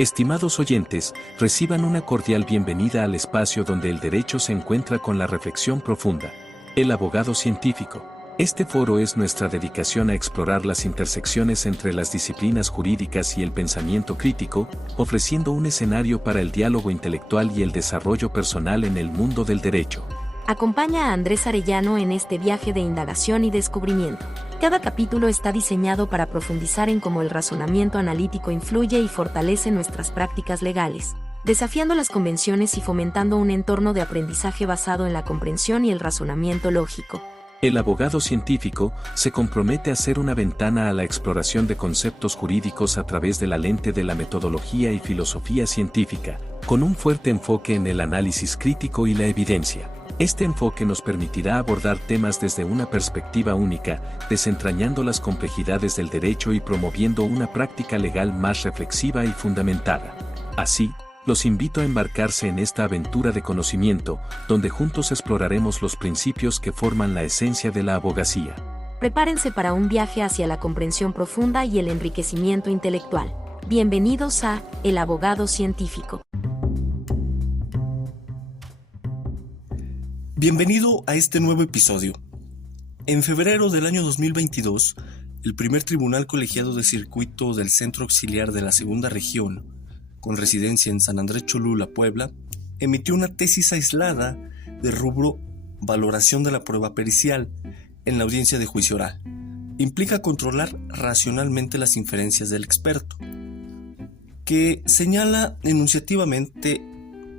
Estimados oyentes, reciban una cordial bienvenida al espacio donde el derecho se encuentra con la reflexión profunda. El abogado científico. Este foro es nuestra dedicación a explorar las intersecciones entre las disciplinas jurídicas y el pensamiento crítico, ofreciendo un escenario para el diálogo intelectual y el desarrollo personal en el mundo del derecho. Acompaña a Andrés Arellano en este viaje de indagación y descubrimiento. Cada capítulo está diseñado para profundizar en cómo el razonamiento analítico influye y fortalece nuestras prácticas legales, desafiando las convenciones y fomentando un entorno de aprendizaje basado en la comprensión y el razonamiento lógico. El abogado científico se compromete a ser una ventana a la exploración de conceptos jurídicos a través de la lente de la metodología y filosofía científica, con un fuerte enfoque en el análisis crítico y la evidencia. Este enfoque nos permitirá abordar temas desde una perspectiva única, desentrañando las complejidades del derecho y promoviendo una práctica legal más reflexiva y fundamentada. Así, los invito a embarcarse en esta aventura de conocimiento, donde juntos exploraremos los principios que forman la esencia de la abogacía. Prepárense para un viaje hacia la comprensión profunda y el enriquecimiento intelectual. Bienvenidos a El Abogado Científico. Bienvenido a este nuevo episodio. En febrero del año 2022, el primer tribunal colegiado de circuito del Centro Auxiliar de la Segunda Región, con residencia en San Andrés Cholula, Puebla, emitió una tesis aislada de rubro valoración de la prueba pericial en la audiencia de juicio oral. Implica controlar racionalmente las inferencias del experto, que señala enunciativamente,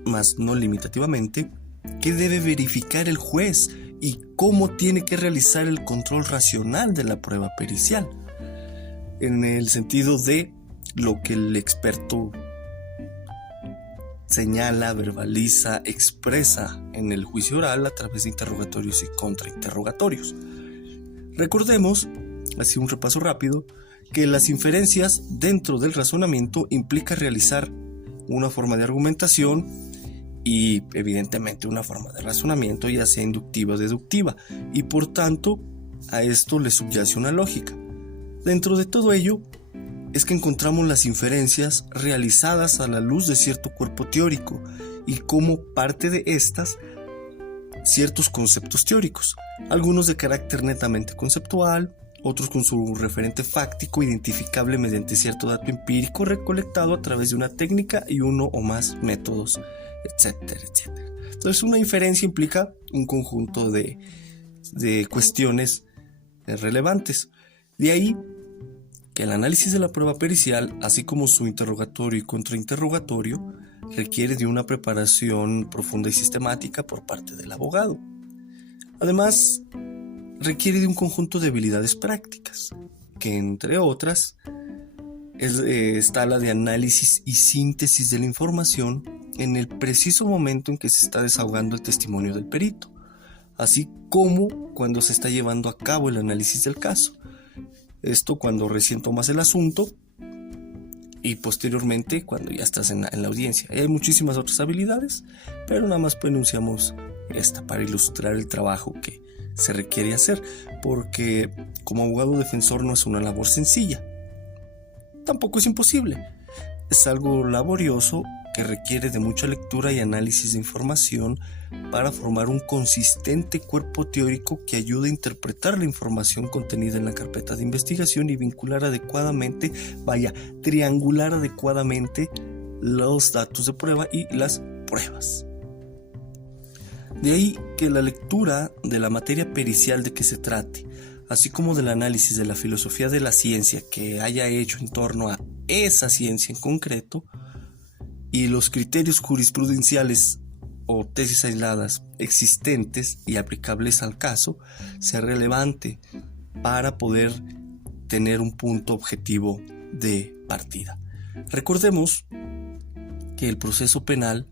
mas no limitativamente, qué debe verificar el juez y cómo tiene que realizar el control racional de la prueba pericial, en el sentido de lo que el experto señala, verbaliza, expresa en el juicio oral a través de interrogatorios y contrainterrogatorios. Recordemos, así un repaso rápido, que las inferencias dentro del razonamiento implica realizar una forma de argumentación y evidentemente una forma de razonamiento, ya sea inductiva o deductiva, y por tanto a esto le subyace una lógica. Dentro de todo ello es que encontramos las inferencias realizadas a la luz de cierto cuerpo teórico y como parte de estas ciertos conceptos teóricos, algunos de carácter netamente conceptual, otros con su referente fáctico identificable mediante cierto dato empírico recolectado a través de una técnica y uno o más métodos, etcétera, etcétera. Entonces, una inferencia implica un conjunto de cuestiones relevantes. De ahí que el análisis de la prueba pericial, así como su interrogatorio y contrainterrogatorio, requiere de una preparación profunda y sistemática por parte del abogado. Además, requiere de un conjunto de habilidades prácticas, que entre otras está la de análisis y síntesis de la información en el preciso momento en que se está desahogando el testimonio del perito, así como cuando se está llevando a cabo el análisis del caso. Esto cuando recién tomas el asunto y posteriormente cuando ya estás en la audiencia. Y hay muchísimas otras habilidades, pero nada más enunciamos esta para ilustrar el trabajo que se requiere hacer, porque como abogado defensor no es una labor sencilla. Tampoco es imposible. Es algo laborioso que requiere de mucha lectura y análisis de información para formar un consistente cuerpo teórico que ayude a interpretar la información contenida en la carpeta de investigación y vincular adecuadamente, triangular adecuadamente los datos de prueba y las pruebas. De ahí que la lectura de la materia pericial de que se trate, así como del análisis de la filosofía de la ciencia que haya hecho en torno a esa ciencia en concreto, y los criterios jurisprudenciales o tesis aisladas existentes y aplicables al caso, sea relevante para poder tener un punto objetivo de partida. Recordemos que el proceso penal,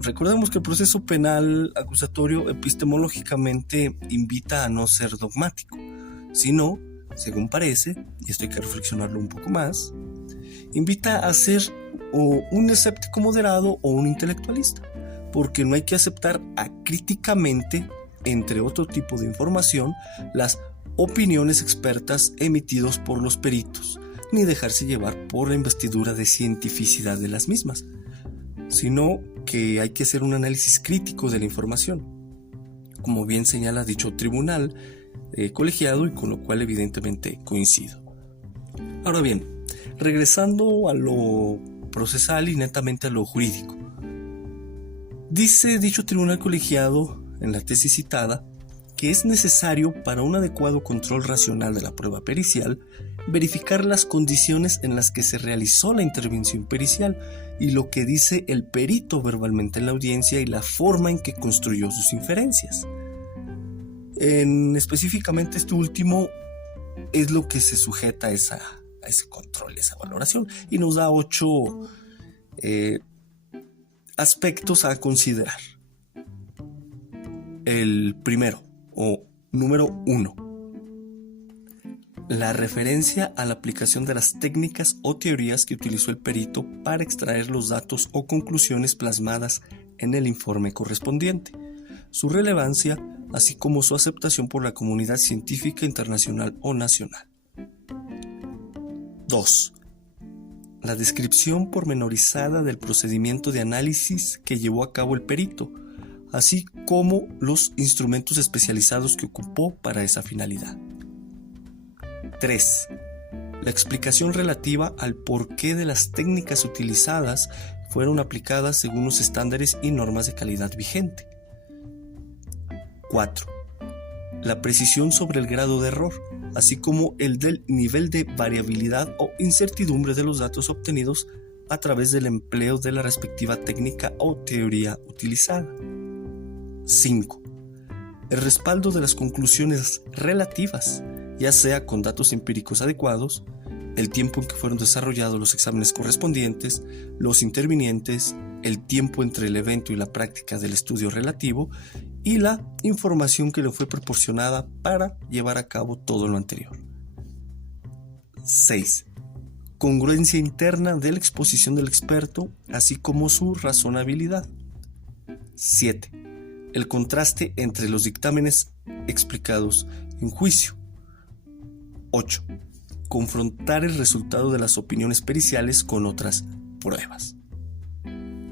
recordemos que el proceso penal acusatorio epistemológicamente invita a no ser dogmático, sino, según parece, y esto hay que reflexionarlo un poco más, invita a ser o un escéptico moderado o un intelectualista, porque no hay que aceptar acríticamente, entre otro tipo de información, las opiniones expertas emitidos por los peritos, ni dejarse llevar por la investidura de cientificidad de las mismas, sino que hay que hacer un análisis crítico de la información, como bien señala dicho tribunal colegiado, y con lo cual evidentemente coincido. Ahora bien, regresando a lo procesal y netamente a lo jurídico, dice dicho tribunal colegiado en la tesis citada que es necesario para un adecuado control racional de la prueba pericial verificar las condiciones en las que se realizó la intervención pericial y lo que dice el perito verbalmente en la audiencia y la forma en que construyó sus inferencias. Específicamente este último es lo que se sujeta a ese control, a esa valoración, y nos da 8 aspectos a considerar. El primero, o número 1, la referencia a la aplicación de las técnicas o teorías que utilizó el perito para extraer los datos o conclusiones plasmadas en el informe correspondiente, su relevancia, así como su aceptación por la comunidad científica internacional o nacional. 2. La descripción pormenorizada del procedimiento de análisis que llevó a cabo el perito, así como los instrumentos especializados que ocupó para esa finalidad. 3. La explicación relativa al porqué de las técnicas utilizadas fueron aplicadas según los estándares y normas de calidad vigente. 4. La precisión sobre el grado de error, así como el del nivel de variabilidad o incertidumbre de los datos obtenidos a través del empleo de la respectiva técnica o teoría utilizada. 5. El respaldo de las conclusiones relativas, ya sea con datos empíricos adecuados, el tiempo en que fueron desarrollados los exámenes correspondientes, los intervinientes, el tiempo entre el evento y la práctica del estudio relativo y la información que le fue proporcionada para llevar a cabo todo lo anterior. 6. Congruencia interna de la exposición del experto, así como su razonabilidad. 7. El contraste entre los dictámenes explicados en juicio. 8. Confrontar el resultado de las opiniones periciales con otras pruebas.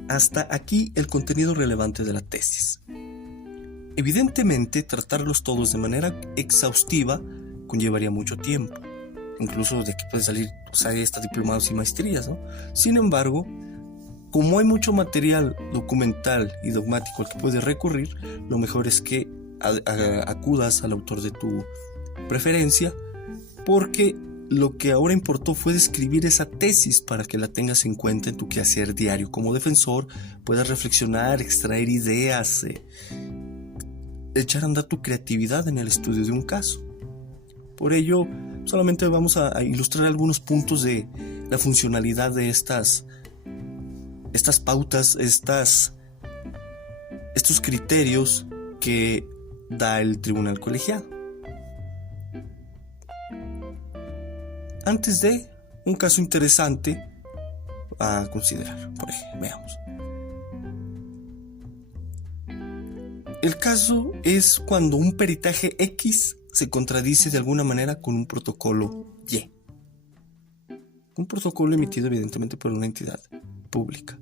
Hasta aquí el contenido relevante de la tesis. Evidentemente, tratarlos todos de manera exhaustiva conllevaría mucho tiempo, incluso de que puede salir hasta diplomados y maestrías, ¿no? Sin embargo, como hay mucho material documental y dogmático al que puedes recurrir, lo mejor es que acudas al autor de tu preferencia, porque lo que ahora importó fue describir esa tesis para que la tengas en cuenta en tu quehacer diario como defensor, puedas reflexionar, extraer ideas, echar a andar tu creatividad en el estudio de un caso. Por ello, solamente vamos a ilustrar algunos puntos de la funcionalidad de estas pautas, estos criterios que da el tribunal colegiado. Antes de un caso interesante a considerar, por ejemplo, veamos. El caso es cuando un peritaje X se contradice de alguna manera con un protocolo Y. Un protocolo emitido evidentemente por una entidad pública.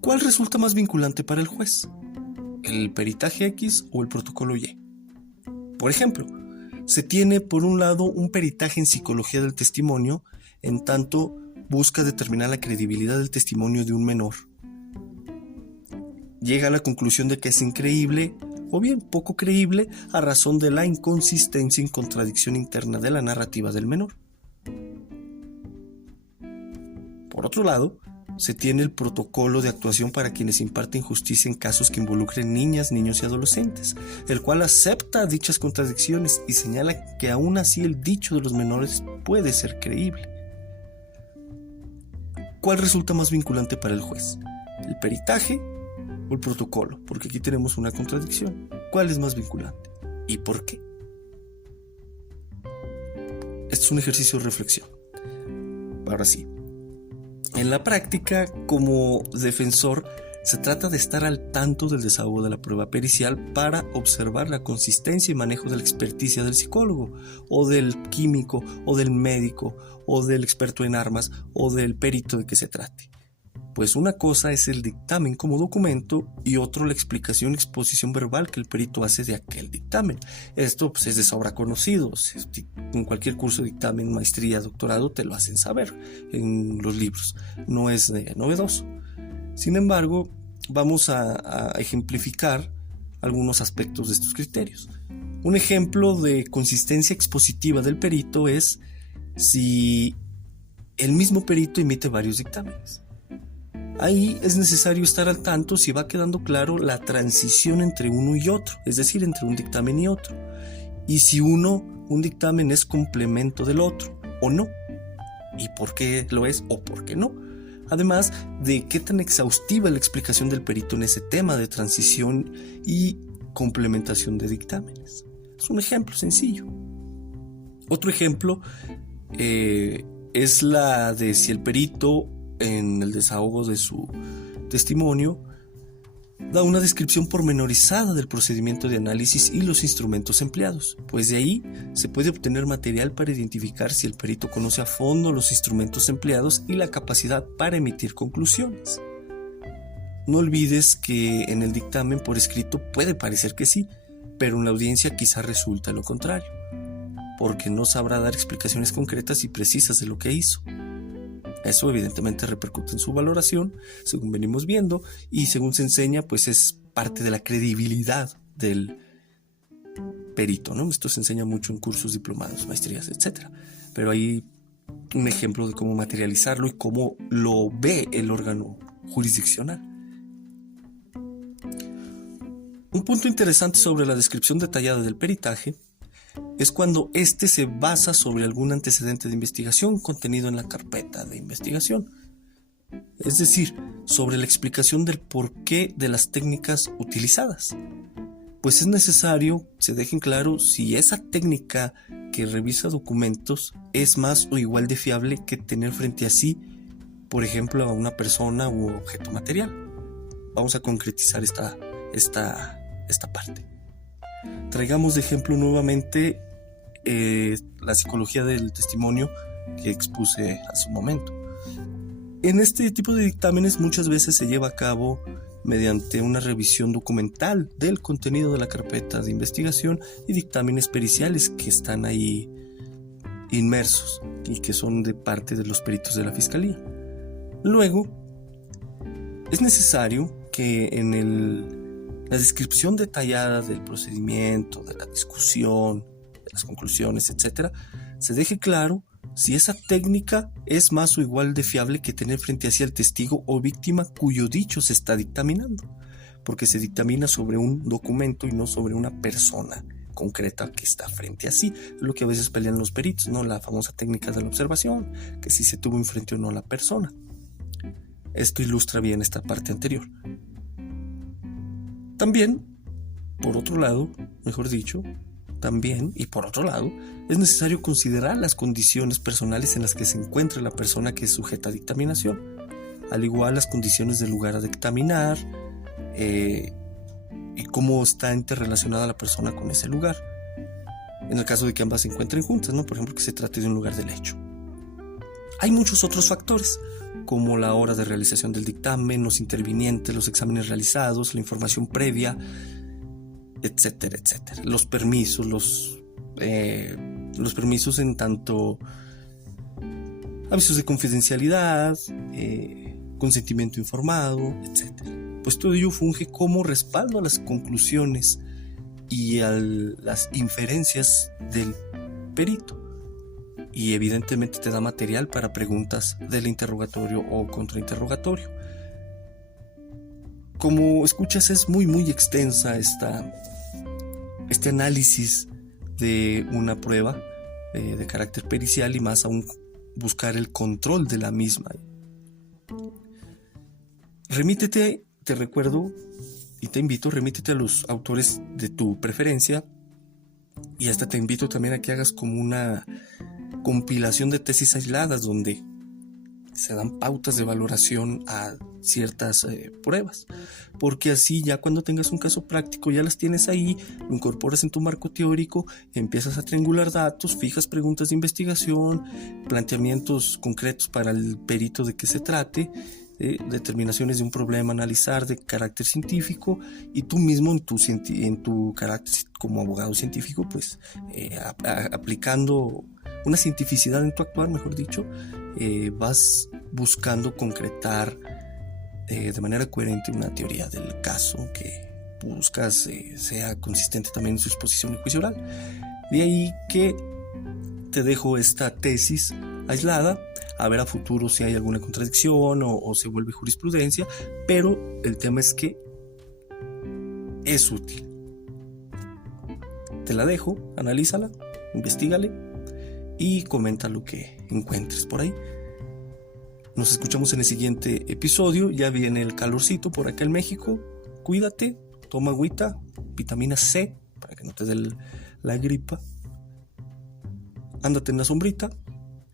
¿Cuál resulta más vinculante para el juez? ¿El peritaje X o el protocolo Y? Por ejemplo, se tiene por un lado un peritaje en psicología del testimonio, en tanto busca determinar la credibilidad del testimonio de un menor. Llega a la conclusión de que es increíble o bien poco creíble a razón de la inconsistencia y contradicción interna de la narrativa del menor. Por otro lado, se tiene el protocolo de actuación para quienes imparten justicia en casos que involucren niñas, niños y adolescentes, el cual acepta dichas contradicciones y señala que aún así el dicho de los menores puede ser creíble. ¿Cuál resulta más vinculante para el juez? ¿El peritaje o el protocolo? Porque aquí tenemos una contradicción. ¿Cuál es más vinculante? ¿Y por qué? Este es un ejercicio de reflexión. Ahora sí. En la práctica, como defensor, Se trata de estar al tanto del desahogo de la prueba pericial para observar la consistencia y manejo de la experticia del psicólogo, o del químico, o del médico, o del experto en armas, o del perito de que se trate. Pues una cosa es el dictamen como documento y otro la explicación y exposición verbal que el perito hace de aquel dictamen. Esto pues, es de sobra conocido. En cualquier curso de dictamen, maestría, doctorado, te lo hacen saber en los libros. No es novedoso. Sin embargo, vamos a ejemplificar algunos aspectos de estos criterios. Un ejemplo de consistencia expositiva del perito es si el mismo perito emite varios dictámenes. Ahí es necesario estar al tanto si va quedando claro la transición entre uno y otro, es decir, entre un dictamen y otro, y si un dictamen es complemento del otro o no, y por qué lo es o por qué no. Además de qué tan exhaustiva es la explicación del perito en ese tema de transición y complementación de dictámenes. Es un ejemplo sencillo. Otro ejemplo es la de si el perito en el desahogo de su testimonio da una descripción pormenorizada del procedimiento de análisis y los instrumentos empleados, pues de ahí se puede obtener material para identificar si el perito conoce a fondo los instrumentos empleados y la capacidad para emitir conclusiones. No olvides que en el dictamen por escrito puede parecer que sí, pero en la audiencia quizá resulta lo contrario, porque no sabrá dar explicaciones concretas y precisas de lo que hizo. Eso evidentemente repercute en su valoración, según venimos viendo, y según se enseña, pues es parte de la credibilidad del perito, ¿no? Esto se enseña mucho en cursos, diplomados, maestrías, etc. Pero hay un ejemplo de cómo materializarlo y cómo lo ve el órgano jurisdiccional. Un punto interesante sobre la descripción detallada del peritaje es cuando éste se basa sobre algún antecedente de investigación contenido en la carpeta de investigación. Es decir, sobre la explicación del porqué de las técnicas utilizadas. Pues es necesario se dejen claro si esa técnica que revisa documentos es más o igual de fiable que tener frente a sí, por ejemplo, a una persona u objeto material. Vamos a concretizar esta parte. Traigamos de ejemplo nuevamente la psicología del testimonio que expuse hace un momento. En este tipo de dictámenes muchas veces se lleva a cabo mediante una revisión documental del contenido de la carpeta de investigación y dictámenes periciales que están ahí inmersos y que son de parte de los peritos de la fiscalía. Luego, es necesario que en la descripción detallada del procedimiento, de la discusión, de las conclusiones, etc., se deje claro si esa técnica es más o igual de fiable que tener frente a sí al testigo o víctima cuyo dicho se está dictaminando, porque se dictamina sobre un documento y no sobre una persona concreta que está frente a sí. Es lo que a veces pelean los peritos, ¿no? La famosa técnica de la observación, que si se tuvo enfrente o no la persona. Esto ilustra bien esta parte anterior. También, por otro lado, es necesario considerar las condiciones personales en las que se encuentra la persona que es sujeta a dictaminación, al igual las condiciones del lugar a dictaminar y cómo está interrelacionada la persona con ese lugar, en el caso de que ambas se encuentren juntas, ¿no? Por ejemplo, que se trate de un lugar del hecho. Hay muchos otros factores, como la hora de realización del dictamen, los intervinientes, los exámenes realizados, la información previa, etcétera, etcétera. Los permisos, los permisos en tanto avisos de confidencialidad, consentimiento informado, etcétera. Pues todo ello funge como respaldo a las conclusiones y a las inferencias del perito. Y evidentemente te da material para preguntas del interrogatorio o contrainterrogatorio. Como escuchas, es muy extensa este análisis de una prueba de carácter pericial y más aún buscar el control de la misma. Remítete, te recuerdo y te invito, remítete a los autores de tu preferencia y hasta te invito también a que hagas como una compilación de tesis aisladas donde se dan pautas de valoración a ciertas pruebas, porque así ya cuando tengas un caso práctico ya las tienes ahí, lo incorporas en tu marco teórico, empiezas a triangular datos, fijas preguntas de investigación, planteamientos concretos para el perito de qué se trate, determinaciones de un problema a analizar de carácter científico, y tú mismo en tu carácter como abogado científico, pues aplicando una cientificidad en tu actuar, mejor dicho, vas buscando concretar de manera coherente una teoría del caso que buscas sea consistente también en su exposición en juicio oral. De ahí que te dejo esta tesis aislada, a ver a futuro si hay alguna contradicción o se vuelve jurisprudencia, pero el tema es que es útil. Te la dejo, analízala, investígale y comenta lo que encuentres por ahí. Nos escuchamos en el siguiente episodio. Ya viene el calorcito por acá en México. Cuídate, toma agüita, vitamina C para que no te dé la gripa. Ándate en la sombrita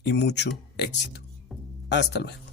y mucho éxito. Hasta luego.